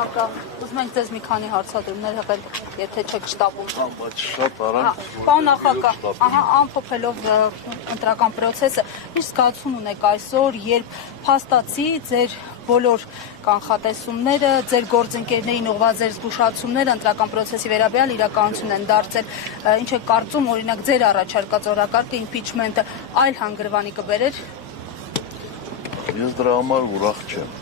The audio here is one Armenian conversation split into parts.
նախագահ, ուզում ենք ձեզ մի քանի հարցադրումներ հղել, եթե չեք շտապում։ Բայց շատ արագ։ Պարոն նախագահ, ամփոփելով ընտրական process-ը, ինչ զգացում ունեք այսօր, երբ փաստացի ձեր բոլոր կանխատեսումները, ձեր գործընկերներին ուղղված ձեր զգուշացումները ընտրական process-ի վերաբերյալ իրականություն են դարձել, ինչ եք կարծում, օրինակ ձեր առաջարկած օրակարգը impeachment-ը այլ հանգրվանի կբերեր։ Ես դրա համար ուրախ չեմ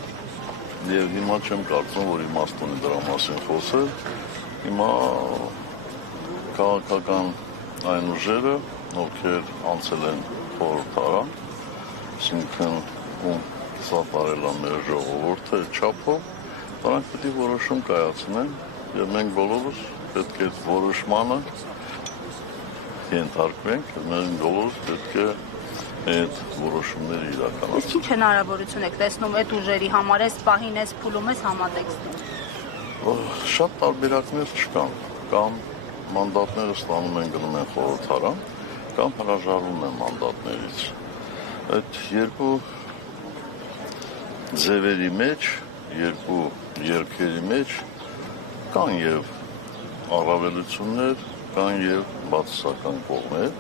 եւ հիմա չեմ կարծում, որ իմաստ ունի դրա մասին խոսել։ Հիմա քաղաքական այն ուժերը, ովքեր անցել են խորհրդարան, այսինքն ում սատարել է մեր ժողովուրդը չափով, նրանք պետք է որոշում կայացնեն եւ մենք բոլորս պետք է որոշմանը ենթարկվենք, մենք բոլորս պետք է այդ որոշումները իրականացնենք։ Իսկ ինչ հնարավորություն եք տեսնում այդ ուժերի համար, այս պահին, այս փուլում, այս համատեքստում։ Շատ տարբերակներ չկան, կամ մանդատները ստանում են գնում են խորհրդարան, կամ հրաժարվում են մանդատներից։ Այդ երկու ձևերի մեջ, երկու երկերի մեջ կան եւ առավելություններ, կան եւ բացասական կողմեր,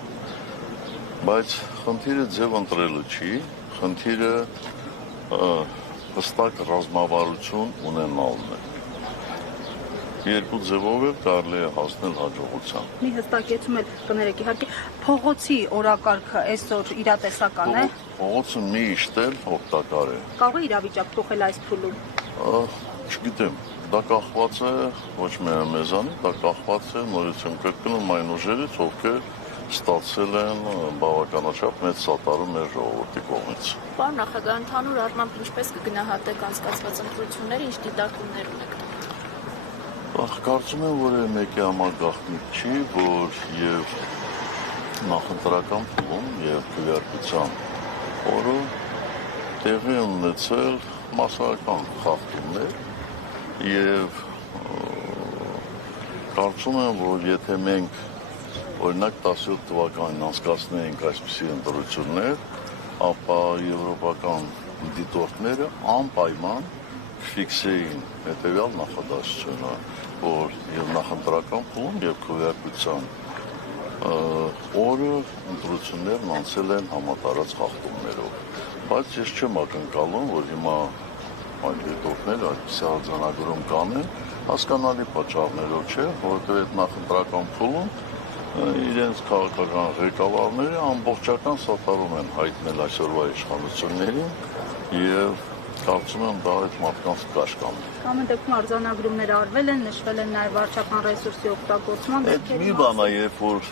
բայց խնդիրը ձև ընտրելը չի, խնդիրը հստակ ռազմավարություն ունենալն է։ Երկու ձևով էլ կարելի է հասնել հաջողության։ Մի հստակեցում էլ կներեք, իհարկե փողոցի օրակարգը այսօր իրատեսական է։ Փողոցը միշտ էլ օգտակար է։ Կարող է իրավիճակ փոխել այս փուլում։ Չգիտեմ, դա կախված է ոչ միայն մեզանից, դա կախված է նորից եմ կրկնում այն ուժերից, ովքեր ստացել են բավականաչափ մեծ սատարում մեր ժողովրդի կողմից։ Պարոն նախագահ, ընդհանուր առմամբ ինչպես կգնահատեք անցկացված ընտրությունները, ինչ դիտարկումներ ունեք։ Կարծում եմ, որ մեկի համար գաղտնիք չի, որ եւ նախընտրական փուլում եւ քվեարկության օրը տեղի ունեցել մասսայական խախտումներ եւ կարծում եմ, որ եթե մենք օրինակ 17 թվականին անցկացնեինք այսպիսի ընտրություններ, ապա եվրոպական դիտորդները անպայման ֆիքսեին հետևյալ նախադասությունը, որ եւ նախընտրական փուլում եւ քվեարկության օրը ընտրություններն անցել են համատարած խախտումներով։ Բայց ես չեմ ակնկալում, որ հիմա այդ դիտորդները այսպիսի արձանագրում կանեն, հասկանալի պատճառներով չէ, որովհետեւ այդ նախընտրական փուլում իրենց քաղաքական ղեկավարները ամբողջական սատարում են հայտնել այսօրվա իշխանություններին եւ կարծում եմ դա այդ մարդկանց կաշկան է։ Կամ դեպքում արձանագրումներ արվել են, նշվել են նաև վարչական ռեսուրսի օգտագործման դեպքերի։ Մի բան է, երբ որ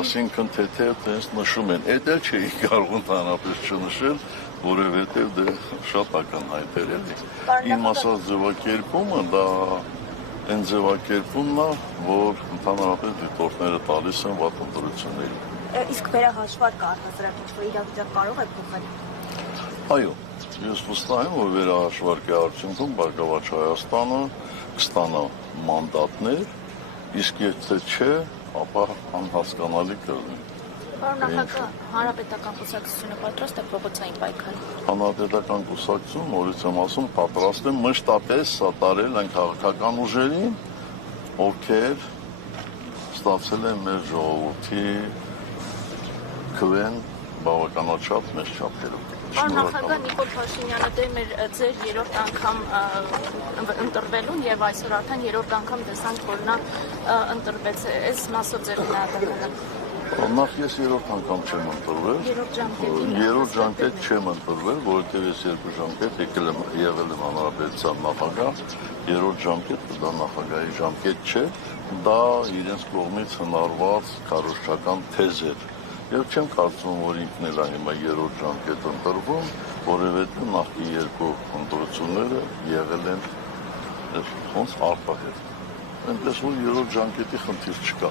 ասինքն թեթև տես նշում են, այդ էլ չէի կարող ընդհանրապես չնշել, որովհետև դե շատ ակնհայտ էր էլի։ Իմ ասած ձևակերպումը դա այն ձևակերպումն է, որ ընդհանրապես դիտորդները տալիս են վատ ընտրությունների։ Իսկ վերահաշվարկ առհասարակ ինչ-որ իրավիճակ կարող է փոխել։ Այո, ես վստահ եմ, որ վերահաշվարկի արդյունքում Բարգավաճ Հայաստանը կստանա մանդատներ, իսկ եթե չէ, ապա անհասկանալի կլինի։ Պարոն նախագահ, Հանրապետական կուսակցությունը պատրաստ է փողոցային պայքարի։ Հանրապետական կուսակցությունը, նորից եմ ասում, պատրաստ է մշտապես սատարել այն քաղաքական ուժերին, ովքեր ստացել են մեր ժողովրդի քվեն բավականաչափ մեծ չափերով։ Պարոն նախագահ, Նիկոլ Փաշինյանը դեմ էր ձեր երրորդ անգամ ընտրվելուն եւ այսօր արդեն երրորդ անգամ տեսանք, որ նա ընտրվեց։ Այս մասով ձեր գնահատականը։ Նախ ես երրորդ անգամ չեմ ընտրվել։ Երրորդ ժամկետ չեմ ընտրվել, որովհետեւ ես երկու ժամկետ եղել եմ հանրապետության նախագահ, երրորդ ժամկետը դա նախագահի ժամկետ չէ, դա իրենց կողմից հնարված քարոզչական թեզ էր։ Եվ չեմ կարծում, որ ինքն էլ հիմա երրորդ ժամկետ ընտրվում, որովհետեւ նախկին երկու ընտրությունները եղել են ոնց արտահերթ։ Այնպես որ երրորդ ժամկետի խնդիր չկա։